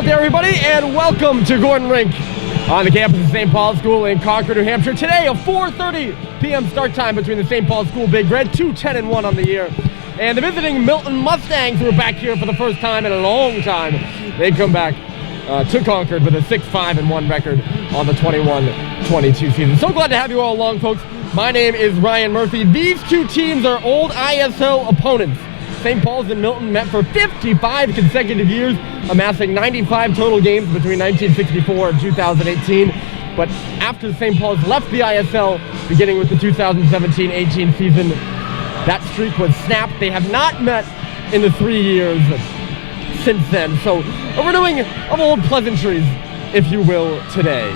Hello there, everybody, and welcome to Gordon Rink on the campus of St. Paul's School in Concord, New Hampshire. Today, a 4:30 p.m. start time between the St. Paul's School Big Red, 2-10-1 on the year, and the visiting Milton Mustangs, who are back here for the first time in a long time. They come back to Concord with a 6-5-1 record on the 21-22 season. So glad to have you all along, folks. My name is Ryan Murphy. These two teams are old ISO opponents. St. Paul's and Milton met for 55 consecutive years, amassing 95 total games between 1964 and 2018. But after St. Paul's left the ISL, beginning with the 2017-18 season, that streak was snapped. They have not met in the 3 years since then. So a renewing of old pleasantries, if you will, today.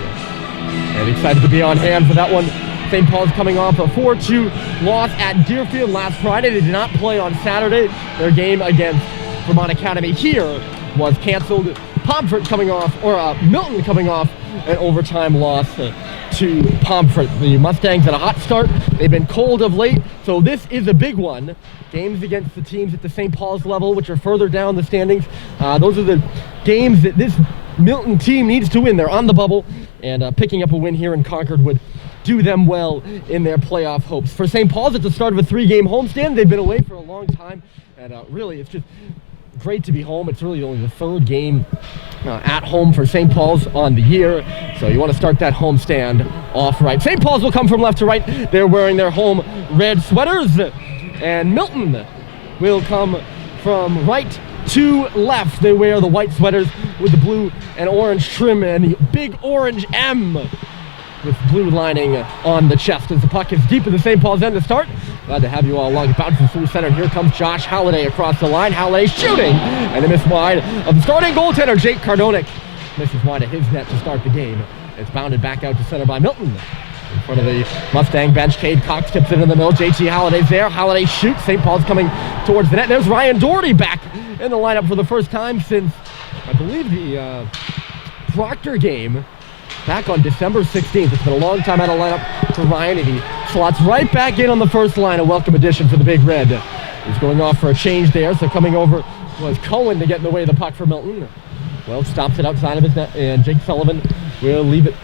And excited to be on hand for that one. St. Paul's coming off a 4-2 loss at Deerfield last Friday. They did not play on Saturday. Their game against Vermont Academy here was canceled. Pomfret coming off, or Milton coming off an overtime loss to Pomfret. The Mustangs had a hot start. They've been cold of late, so this is a big one. Games against the teams at the St. Paul's level, which are further down the standings. Those are the games that this Milton team needs to win. They're on the bubble, and picking up a win here in Concord would do them well in their playoff hopes. For St. Paul's, at the start of a 3-game homestand, they've been away for a long time, and really, it's just great to be home. It's really only the third game at home for St. Paul's on the year, so you want to start that homestand off right. St. Paul's will come from left to right. They're wearing their home red sweaters, and Milton will come from right to left. They wear the white sweaters with the blue and orange trim and the big orange M with blue lining on the chest as the puck is deep in the St. Paul's end to start. Glad to have you all along. It bounces through center, and here comes Josh Halliday across the line. Halliday shooting, and a miss wide of the starting goaltender, Jake Cardonik. Misses wide of his net to start the game. It's bounded back out to center by Milton. In front of the Mustang bench, Cade Cox tips it in the middle. JT Halliday's there. Halliday shoots. St. Paul's coming towards the net. There's Ryan Doherty back in the lineup for the first time since, I believe, the Proctor game back on December 16th. It's been a long time out of lineup for Ryan, and he slots right back in on the first line. A welcome addition for the Big Red. He's going off for a change there, so coming over was Cohen to get in the way of the puck for Milton. Well, stops it outside of his net, and Jake Sullivan will leave it,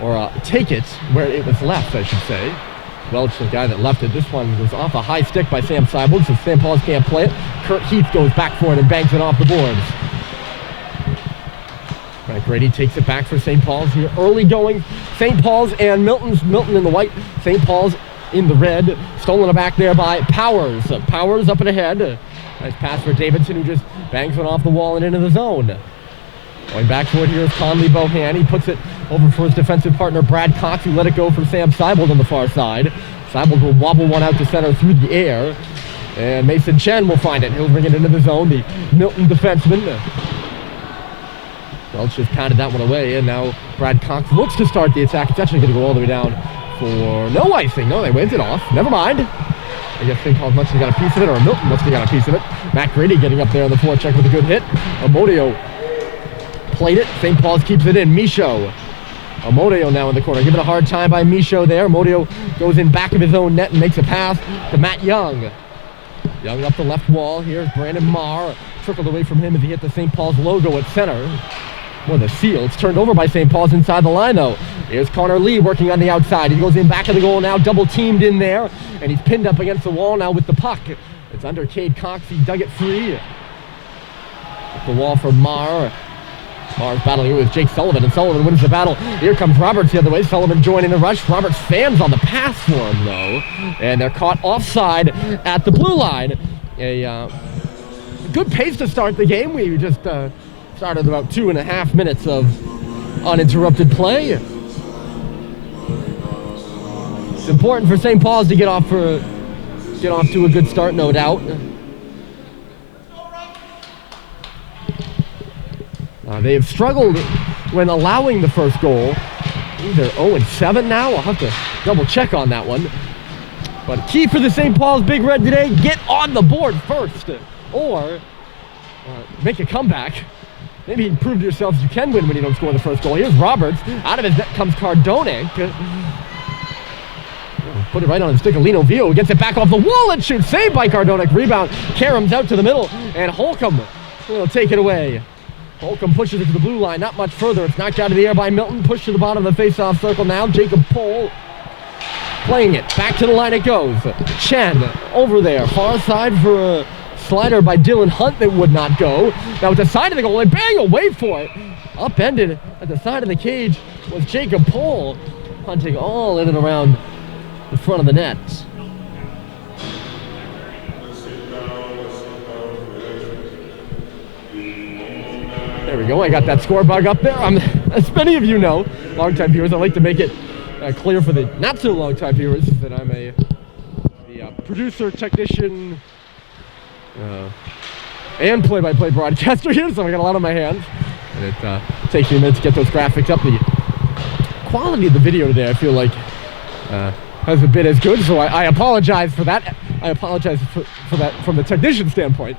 or take it where it was left, I should say. Welch, the guy that left it. This one was off a high stick by Sam Seibold, so St. Paul's can't play it. Kurt Heath goes back for it and banks it off the boards. Right, Grady takes it back for St. Paul's here. Early going, St. Paul's and Milton's. Milton in the white, St. Paul's in the red. Stolen it back there by Powers. Powers up and ahead. Nice pass for Davidson, who just bangs it off the wall and into the zone. Going back for it here is Conley Bohan. He puts it over for his defensive partner, Brad Cox, who let it go for Sam Seibold on the far side. Seibold will wobble one out to center through the air. And Mason Chen will find it. He'll bring it into the zone, the Milton defenseman. Welch just pounded that one away, and now Brad Cox looks to start the attack. It's actually going to go all the way down for no icing. No, they waved it off. Never mind. I guess St. Paul's must have got a piece of it, or Milton must have got a piece of it. Matt Grady getting up there on the forecheck with a good hit. Amodio played it. St. Paul's keeps it in. Michaud. Amodio now in the corner. Given a hard time by Michaud there. Amodio goes in back of his own net and makes a pass to Matt Young. Young up the left wall. Here's Brandon Marr. Trickled away from him as he hit the St. Paul's logo at center. Well, the seal. It's turned over by St. Paul's inside the line, though. Here's Connor Lee working on the outside. He goes in back of the goal now, double teamed in there, and he's pinned up against the wall now with the puck. It's under Cade Cox. He dug it free. Up the wall for Marr. Marr's battling with Jake Sullivan, and Sullivan wins the battle. Here comes Roberts the other way. Sullivan joining the rush. Roberts fans on the pass for him, though, and they're caught offside at the blue line. A good pace to start the game. We just started about 2.5 minutes of uninterrupted play. It's important for St. Paul's to get off to a good start, no doubt. They have struggled when allowing the first goal. They're 0-7 now. I'll have to double check on that one. But key for the St. Paul's Big Red today, get on the board first, or make a comeback. Maybe prove to yourselves you can win when you don't score the first goal. Here's Roberts. Out of his net comes Cardonik. Put it right on his stick of Lino Vio. Gets it back off the wall and shoots. Saved by Cardonik. Rebound. Karams out to the middle. And Holcomb will take it away. Holcomb pushes it to the blue line, not much further. It's knocked out of the air by Milton. Pushed to the bottom of the face-off circle now. Jacob Pohl playing it. Back to the line it goes. Chen over there. Far side for a slider by Dylan Hunt that would not go. Now at the side of the goal, and bang, away for it. Upended at the side of the cage was Jacob Pohl, hunting all in and around the front of the net. There we go. I got that score bug up there. As many of you know, longtime viewers, I like to make it clear for the not so long-time viewers that I'm the producer, technician, and play-by-play broadcaster here, so I got a lot on my hands. And it takes me a minute to get those graphics up. The quality of the video today, I feel like, hasn't been as good, so I apologize for that. I apologize for that from the technician standpoint.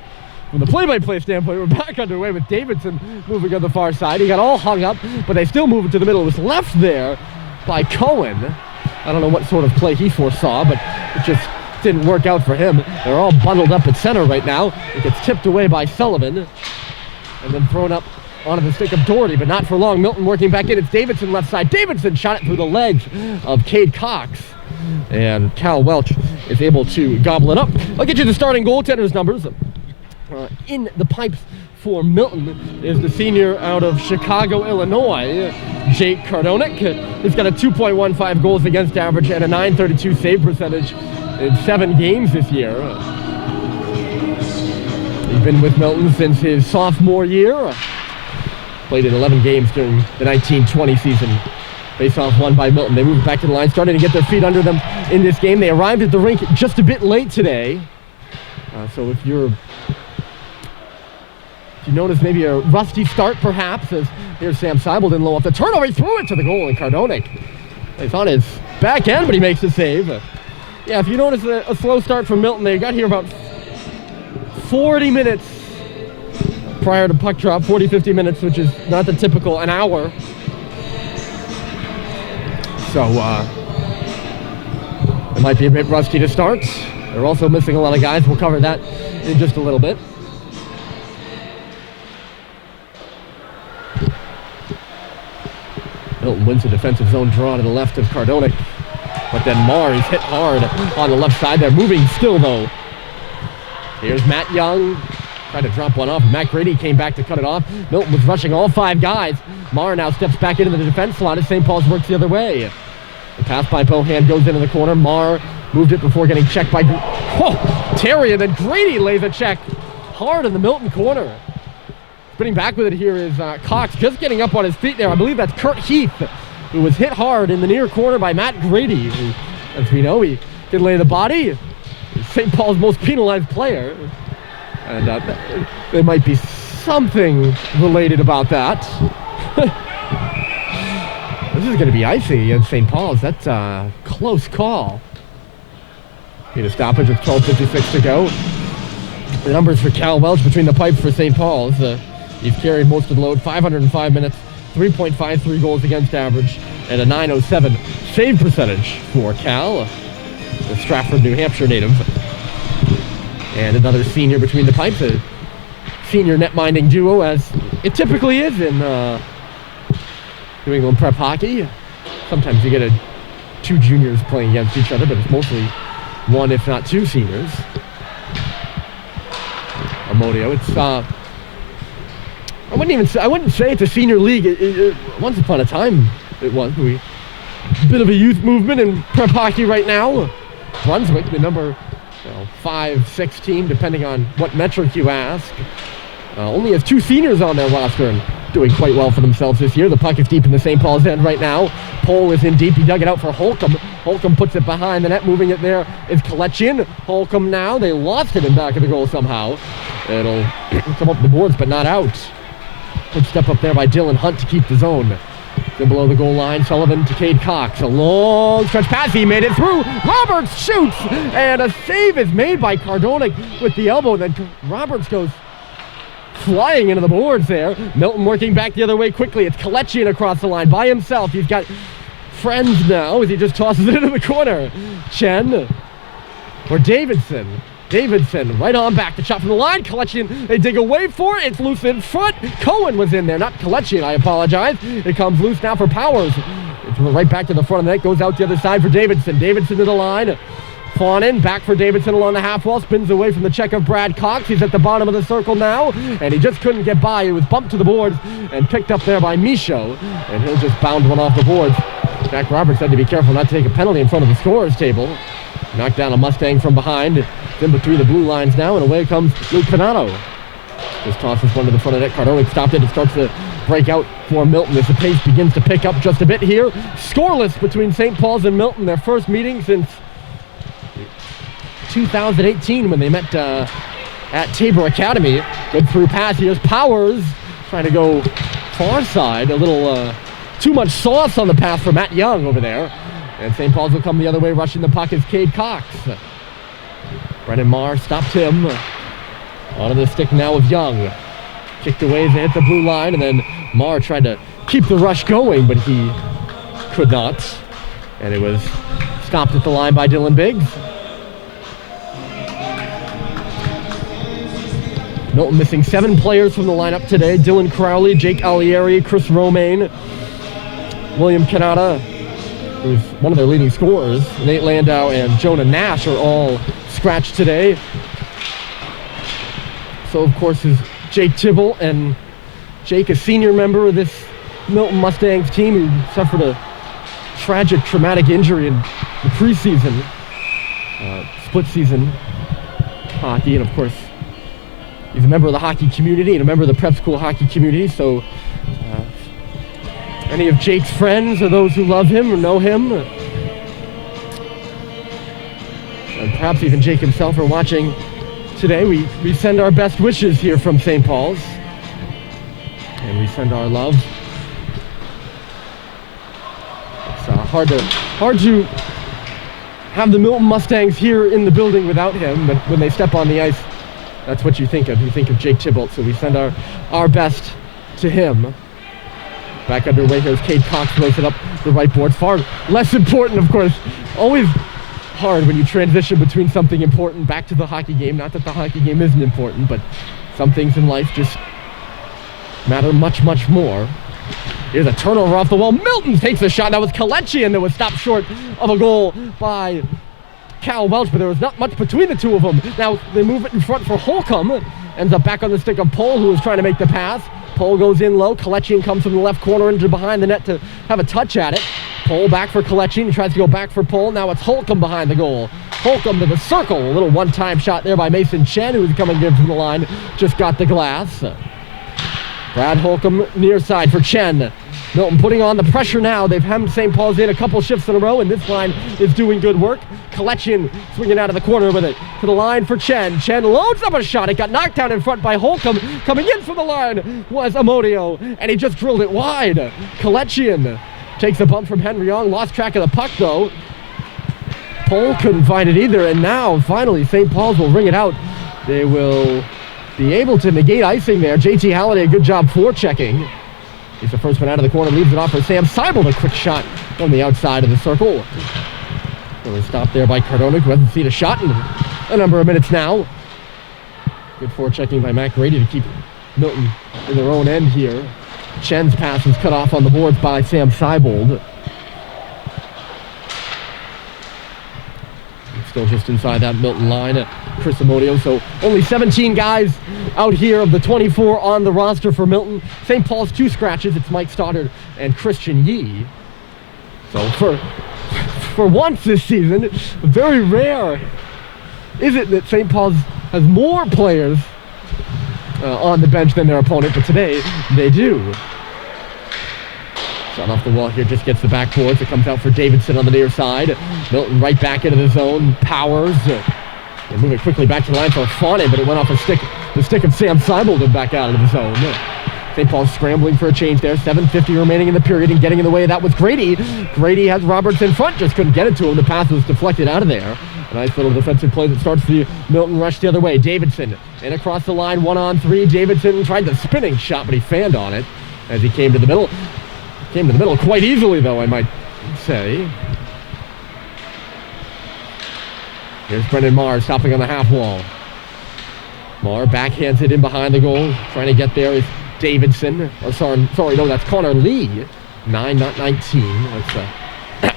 From the play-by-play standpoint, we're back underway with Davidson moving on the far side. He got all hung up, but they still move it to the middle. It was left there by Cohen. I don't know what sort of play he foresaw, but it just didn't work out for him. They're all bundled up at center right now. It gets tipped away by Sullivan and then thrown up onto the stick of Doherty, but not for long. Milton working back in. It's Davidson left side. Davidson shot it through the legs of Cade Cox. And Cal Welch is able to gobble it up. I'll get you the starting goaltender's numbers. In the pipes for Milton is the senior out of Chicago, Illinois, Jake Cardonik. He's got a 2.15 goals against average and a .932 save percentage in 7 games this year. He's been with Milton since his sophomore year. Played in 11 games during the 1920 season. Face-off won by Milton. They moved back to the line, starting to get their feet under them in this game. They arrived at the rink just a bit late today. So if you notice maybe a rusty start, perhaps, as here's Sam Seibel in low off the turnover. He threw it to the goal, and Cardonik is on his back end, but he makes the save. Yeah, if you notice a slow start from Milton, they got here about 40 minutes prior to puck drop, 50 minutes, which is not the typical an hour. So, it might be a bit rusty to start. They're also missing a lot of guys. We'll cover that in just a little bit. Milton wins the defensive zone draw to the left of Cardonik. But then Marr is hit hard on the left side. They're moving still, though. Here's Matt Young. Tried to drop one off. Matt Grady came back to cut it off. Milton was rushing all 5 guys. Marr now steps back into the defense slot as St. Paul's works the other way. The pass by Bohan goes into the corner. Marr moved it before getting checked by Terry, and then Grady lays a check hard in the Milton corner. Spinning back with it here is Cox, just getting up on his feet there. I believe that's Kurt Heath, who was hit hard in the near corner by Matt Grady, who, as we know, he can lay the body. St. Paul's most penalized player. And there might be something related about that. This is going to be icy against St. Paul's. That's a close call. Need a stoppage with 12:56 to go. The numbers for Cal Welch between the pipes for St. Paul's. He's carried most of the load, 505 minutes, 3.53 goals against average, and a .907 save percentage for Cal, the Stratford, New Hampshire native. And another senior between the pipes, a senior net-minding duo, as it typically is in New England prep hockey. Sometimes you get 2 juniors playing against each other, but it's mostly 1, if not 2 seniors. Amodio, it's I wouldn't say it's a senior league. Once upon a time, it was. A bit of a youth movement in prep hockey right now. Brunswick, the number 5, 6 team, depending on what metric you ask, only has 2 seniors on their roster and doing quite well for themselves this year. The puck is deep in the St. Paul's end right now. Pohl is in deep. He dug it out for Holcomb. Holcomb puts it behind the net. Moving it there is Kalechin. Holcomb now. They lost it in back of the goal somehow. It'll come up the boards, but not out. Good step up there by Dylan Hunt to keep the zone. Then below the goal line, Sullivan to Cade Cox. A long stretch pass. He made it through. Roberts shoots, and a save is made by Cardonik with the elbow. Then Roberts goes flying into the boards there. Milton working back the other way quickly. It's Kalechin across the line by himself. He's got friends now as he just tosses it into the corner. Chen or Davidson. Davidson right on back. The shot from the line. Kalechian, they dig away for it. It's loose in front. Cohen was in there, not Kalechian, I apologize. It comes loose now for Powers. It's right back to the front of the net. Goes out the other side for Davidson. Davidson to the line. Fawnin back for Davidson along the half wall. Spins away from the check of Brad Cox. He's at the bottom of the circle now. And he just couldn't get by. He was bumped to the boards and picked up there by Michaud. And he'll just bound one off the boards. Jack Roberts said to be careful not to take a penalty in front of the scorer's table. Knocked down a Mustang from behind. It's in between the blue lines now, and away comes Luke Pinato. Just tosses one to the front of net. Cardone stopped it. It starts to break out for Milton as the pace begins to pick up just a bit here. Scoreless between St. Paul's and Milton. Their first meeting since 2018 when they met at Tabor Academy. Good through pass. Here's Powers trying to go far side. A little too much sauce on the pass for Matt Young over there. And St. Paul's will come the other way. Rushing the puck is Cade Cox. Brennan Marr stopped him. Onto the stick now of Young. Kicked away as they hit the blue line, and then Marr tried to keep the rush going, but he could not. And it was stopped at the line by Dylan Biggs. Milton missing 7 players from the lineup today. Dylan Crowley, Jake Alieri, Chris Romaine, William Kanata, who's one of their leading scorers. Nate Landau and Jonah Nash are all scratched today. So, of course, is Jake Tibble, and Jake, a senior member of this Milton Mustangs team who suffered a tragic, traumatic injury in the preseason, split season hockey, and of course, he's a member of the hockey community and a member of the prep school hockey community, so any of Jake's friends or those who love him or know him, and perhaps even Jake himself are watching today, we send our best wishes here from St. Paul's, and we send our love. It's hard to have the Milton Mustangs here in the building without him, but when they step on the ice, that's what you think of. You think of Jake Tybalt, so we send our best to him. Back underway, here's Cade Cox, throws it up the right board. Far less important, of course. Always hard when you transition between something important back to the hockey game. Not that the hockey game isn't important, but some things in life just matter much, much more. Here's a turnover off the wall. Milton takes a shot. That was Kalechian that was stopped short of a goal by Cal Welch, but there was not much between the two of them. Now they move it in front for Holcomb. Ends up back on the stick of Pohl, who was trying to make the pass. Pohl goes in low. Kalechian comes from the left corner into behind the net to have a touch at it. Pohl back for Kalechian. He tries to go back for Pohl. Now it's Holcomb behind the goal. Holcomb to the circle. A little one-time shot there by Mason Chen, who was coming in from the line. Just got the glass. Brad Holcomb near side for Chen. Milton putting on the pressure now. They've hemmed St. Paul's in a couple shifts in a row, and this line is doing good work. Kalechian swinging out of the corner with it to the line for Chen. Chen loads up a shot. It got knocked down in front by Holcomb. Coming in from the line was Amodio, and he just drilled it wide. Kalechian takes a bump from Henry Young. Lost track of the puck, though. Pohl couldn't find it either, and now, finally, St. Paul's will ring it out. They will be able to negate icing there. JT Halliday, a good job forechecking. He's the first one out of the corner, leaves it off for Sam Seibel. A quick shot from the outside of the circle. So they stopped there by Cardona, who hasn't seen a shot in a number of minutes now. Good forechecking by Matt Grady to keep Milton in their own end here. Chen's pass was cut off on the boards by Sam Seibold. Still just inside that Milton line, Chris Amodio. So only 17 guys out here of the 24 on the roster for Milton. St. Paul's 2 scratches. It's Mike Stoddard and Christian Yee. So for once this season, very rare is it that St. Paul's has more players on the bench than their opponent, but today they do. Shot off the wall here, just gets the backboards. It comes out for Davidson on the near side. Milton right back into the zone. Powers. They move it quickly back to the line for Fawnin, but it went off the stick of Sam Seibel and back out of the zone. St. Paul's scrambling for a change there. 7:50 remaining in the period, and getting in the way of that was Grady. Grady has Roberts in front, just couldn't get it to him. The pass was deflected out of there. A nice little defensive play that starts the Milton rush the other way. Davidson in across the line, 1-on-3. Davidson tried the spinning shot, but he fanned on it as he came to the middle. Came to the middle quite easily, though, I might say. Here's Brendan Marr stopping on the half wall. Marr backhands it in behind the goal. Trying to get there is Davidson. Oh, sorry, no, that's Connor Lee. 9, not 19.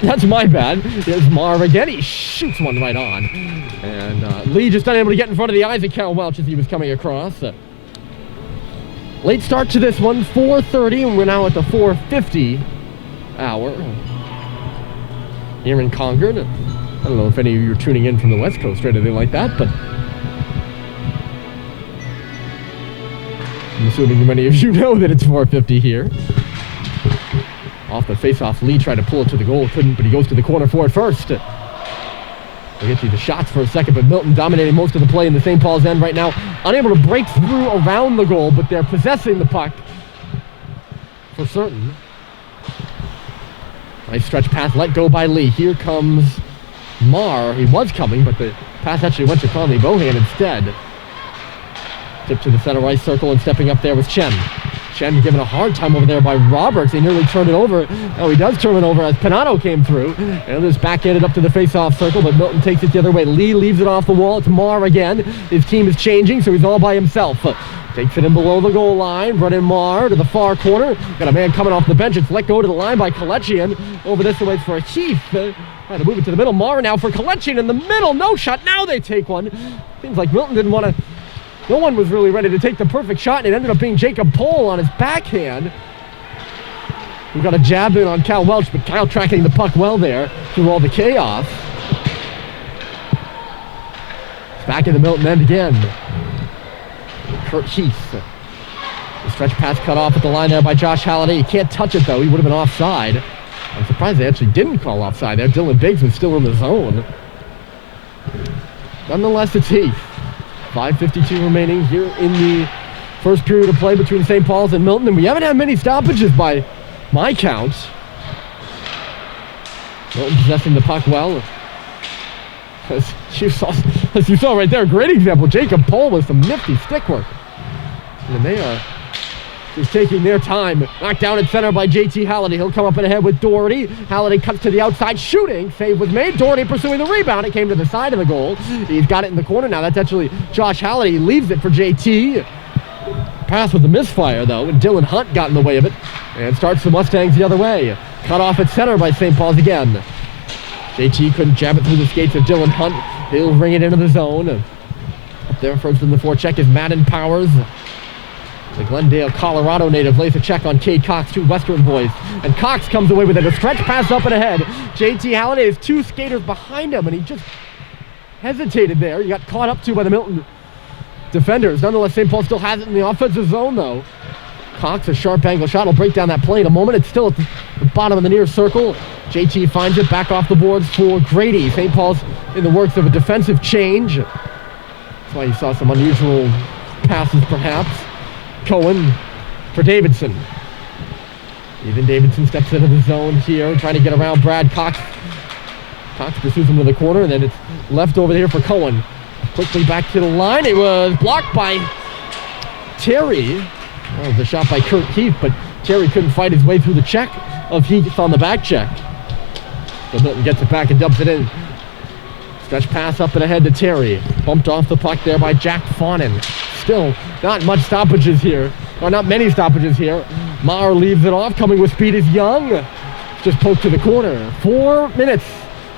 That's my bad. Here's Marr again. He shoots one right on. And Lee just unable to get in front of the eyes of Cal Welch as he was coming across. Late start to this one, 4:30, and we're now at the 4:50 hour here in Concord. I don't know if any of you are tuning in from the West Coast or anything like that, but I'm assuming many of you know that it's 4:50 here. Off the face-off, Lee tried to pull it to the goal, couldn't, but he goes to the corner for it first. We'll get you the shots for a second, but Milton dominating most of the play in the St. Paul's end right now. Unable to break through around the goal, but they're possessing the puck for certain. Nice stretch pass let go by Lee. Here comes Marr. He was coming, but the pass actually went to Conley Bohan instead. Tip to the center right circle, and stepping up there was Chen. Chen given a hard time over there by Roberts. He nearly turned it over. Oh, he does turn it over as Panato came through. And this backhanded up to the face-off circle, but Milton takes it the other way. Lee leaves it off the wall. It's Marr again. His team is changing, so he's all by himself. Takes it in below the goal line. Brennan Marr to the far corner. Got a man coming off the bench. It's let go to the line by Kalechian. Over this way for Heath. Trying to move it to the middle. Marr now for Kalechian in the middle. No shot. Now they take one. Seems like Milton didn't want to. No one was really ready to take the perfect shot, and it ended up being Jacob Pohl on his backhand. We got a jab in on Cal Welch, but Cal tracking the puck well there through all the chaos. It's back in the Milton end again. Kurt Heath. The stretch pass cut off at the line there by Josh Halliday. He can't touch it, though. He would have been offside. I'm surprised they actually didn't call offside there. Dylan Biggs was still in the zone. Nonetheless, it's Heath. 5:52 remaining here in the first period of play between St. Paul's and Milton, and we haven't had many stoppages by my count. Milton possessing the puck well. As you saw right there, a great example. Jacob Pohl with some nifty stick work. And they are just taking their time. Knocked down at center by JT Halliday. He'll come up and ahead with Doherty. Halliday cuts to the outside, shooting. Save was made. Doherty pursuing the rebound. It came to the side of the goal. He's got it in the corner now. That's actually Josh Halliday. He leaves it for JT. Pass with a misfire, though, and Dylan Hunt got in the way of it. And starts the Mustangs the other way. Cut off at center by St. Paul's again. JT couldn't jab it through the skates of Dylan Hunt. He'll ring it into the zone. Up there first in the forecheck is Madden Powers. The Glendale, Colorado native lays a check on Cade Cox, two Western boys. And Cox comes away with it. A stretch pass up and ahead. JT Halliday has two skaters behind him, and he just hesitated there. He got caught up to by the Milton defenders. Nonetheless, St. Paul still has it in the offensive zone, though. Cox, a sharp angle shot, will break down that play in a moment. It's still at the bottom of the near circle. JT finds it back off the boards for Grady. St. Paul's in the works of a defensive change. That's why you saw some unusual passes, perhaps. Cohen for Davidson. Even Davidson steps into the zone here, trying to get around Brad Cox. Cox pursues him to the corner, and then it's left over there for Cohen. Quickly back to the line. It was blocked by Terry. Well, the shot by Kurt Heath, but Terry couldn't fight his way through the check of Heath on the back check. So Milton gets it back and dumps it in. Stretch pass up and ahead to Terry. Bumped off the puck there by Jack Fawnin. Still not much stoppages here. Or not many stoppages here. Marr leaves it off. Coming with speed is Young. Just poked to the corner. 4 minutes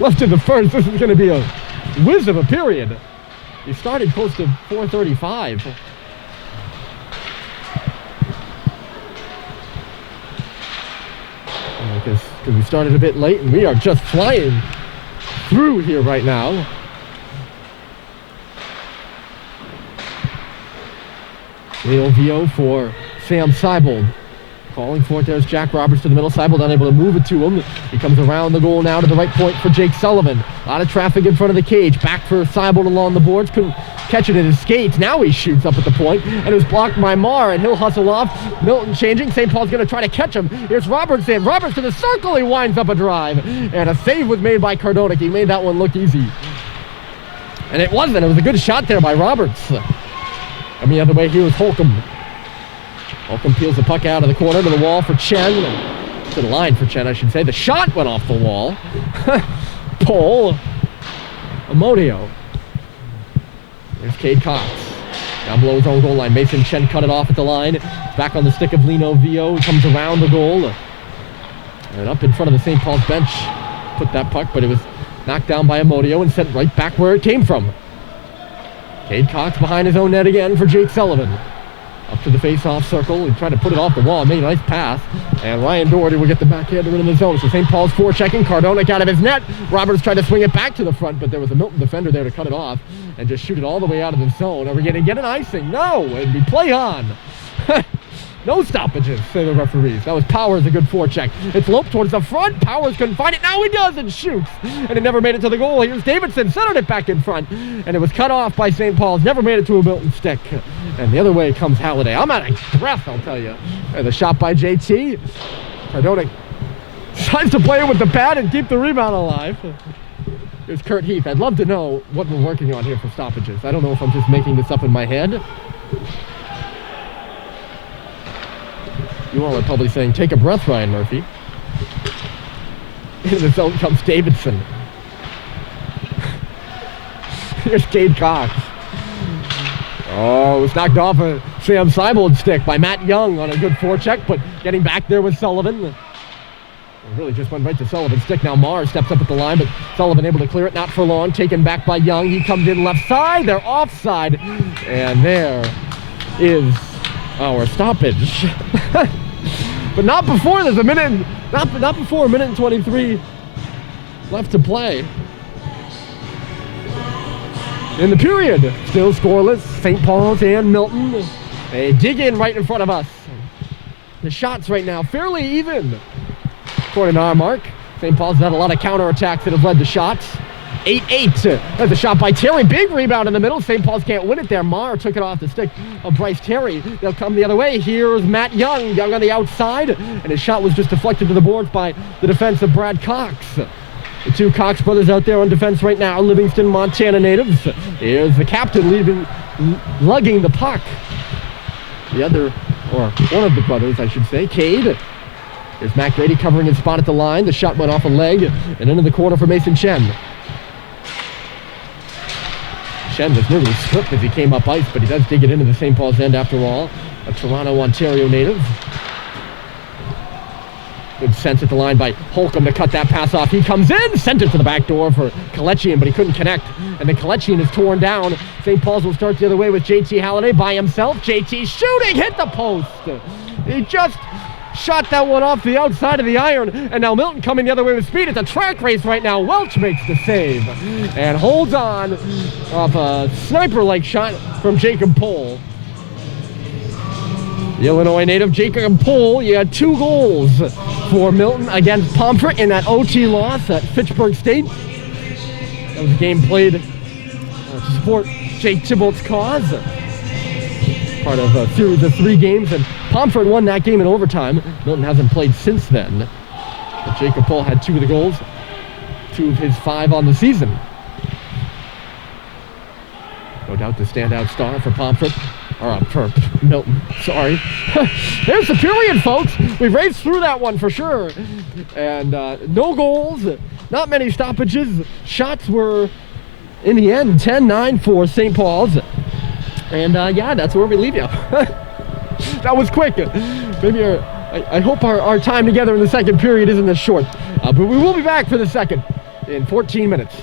left in the first. This is going to be a whiz of a period. He started close to 4:35. Because we started a bit late, and we are just flying through here right now. Leo VO for Sam Seibold. Calling for it, there's Jack Roberts to the middle. Seibold unable to move it to him. He comes around the goal now to the right point for Jake Sullivan. A lot of traffic in front of the cage. Back for Seibold along the boards. Couldn't catch it in his skates. Now he shoots up at the point, and it was blocked by Marr, and he'll hustle off. Milton changing. St. Paul's going to try to catch him. Here's Roberts in. Roberts to the circle. He winds up a drive. And a save was made by Cardonik. He made that one look easy. And it wasn't. It was a good shot there by Roberts. I mean, the other way here was Holcomb. Holcomb peels the puck out of the corner to the wall for Chen. To the line for Chen, I should say. The shot went off the wall. Pohl. Amodio. There's Cade Cox. Down below his own goal line. Mason Chen cut it off at the line. Back on the stick of Lino Vio. Comes around the goal. And up in front of the St. Paul's bench. Put that puck, but it was knocked down by Amodio and sent right back where it came from. Cade Cox behind his own net again for Jake Sullivan. Up to the face-off circle. He tried to put it off the wall. Made a nice pass. And Ryan Doherty will get the backhander in the zone. So St. Paul's forechecking. Cardonic out of his net. Roberts tried to swing it back to the front, but there was a Milton defender there to cut it off and just shoot it all the way out of the zone. Are we going to get an icing? No. And we play on. No stoppages, say the referees. That was Powers, a good forecheck. It's loped towards the front. Powers couldn't find it. Now he does and shoots. And it never made it to the goal. Here's Davidson, centered it back in front. And it was cut off by St. Paul's. Never made it to a Milton stick. And the other way comes Halliday. I'm out of breath, I'll tell you. And the shot by JT. Cardonic tries to play it with the pad and keep the rebound alive. Here's Kurt Heath. I'd love to know what we're working on here for stoppages. I don't know if I'm just making this up in my head. You all are probably saying, take a breath, Ryan Murphy. In the zone comes Davidson. Here's Cade Cox. Oh, it was knocked off a Sam Seibold stick by Matt Young on a good forecheck, but getting back there with Sullivan. It really just went right to Sullivan's stick. Now Marr steps up at the line, but Sullivan able to clear it, not for long. Taken back by Young. He comes in left side. They're offside. And there is our stoppage. But not before there's a minute, not before a minute and 23 left to play. In the period, still scoreless, St. Paul's and Milton. They dig in right in front of us. The shots right now fairly even. According to our mark, St. Paul's had a lot of counterattacks that have led to shots. 8-8. That's a shot by Terry. Big rebound in the middle. St. Paul's can't win it there. Marr took it off the stick of Bryce Terry. They'll come the other way. Here's Matt Young. Young on the outside. And his shot was just deflected to the boards by the defense of Brad Cox. The two Cox brothers out there on defense right now. Livingston, Montana natives. Here's the captain lugging the puck. The other, or one of the brothers, I should say, Cade. There's Matt Grady covering his spot at the line. The shot went off a leg and into the corner for Mason Chen. Chen was nearly stripped as he came up ice, but he does dig it into the St. Paul's end after all. A Toronto, Ontario native. Good sense at the line by Holcomb to cut that pass off. He comes in, sent it to the back door for Kalechian, but he couldn't connect. And then Kalechian is torn down. St. Paul's will start the other way with JT Halliday by himself. JT shooting, hit the post. He just shot that one off the outside of the iron. And now Milton coming the other way with speed. It's a track race right now. Welch makes the save and holds on off a sniper-like shot from Jacob Pohl. The Illinois native Jacob Pohl, he had 2 goals for Milton against Pomfret in that OT loss at Fitchburg State. That was a game played to support Jake Thibault's cause. Part of a series of 3 games, and Pomfret won that game in overtime. Milton hasn't played since then. But Jacob Pohl had 2 of the goals, 2 of his 5 on the season. No doubt the standout star for Pomfret. Or for Milton, sorry. There's the period, folks. We raced through that one for sure. And no goals, not many stoppages. Shots were, in the end, 10-9 for St. Paul's. And yeah, that's where we leave you. That was quick. Maybe I hope our time together in the second period isn't as short. But we will be back for the second in 14 minutes.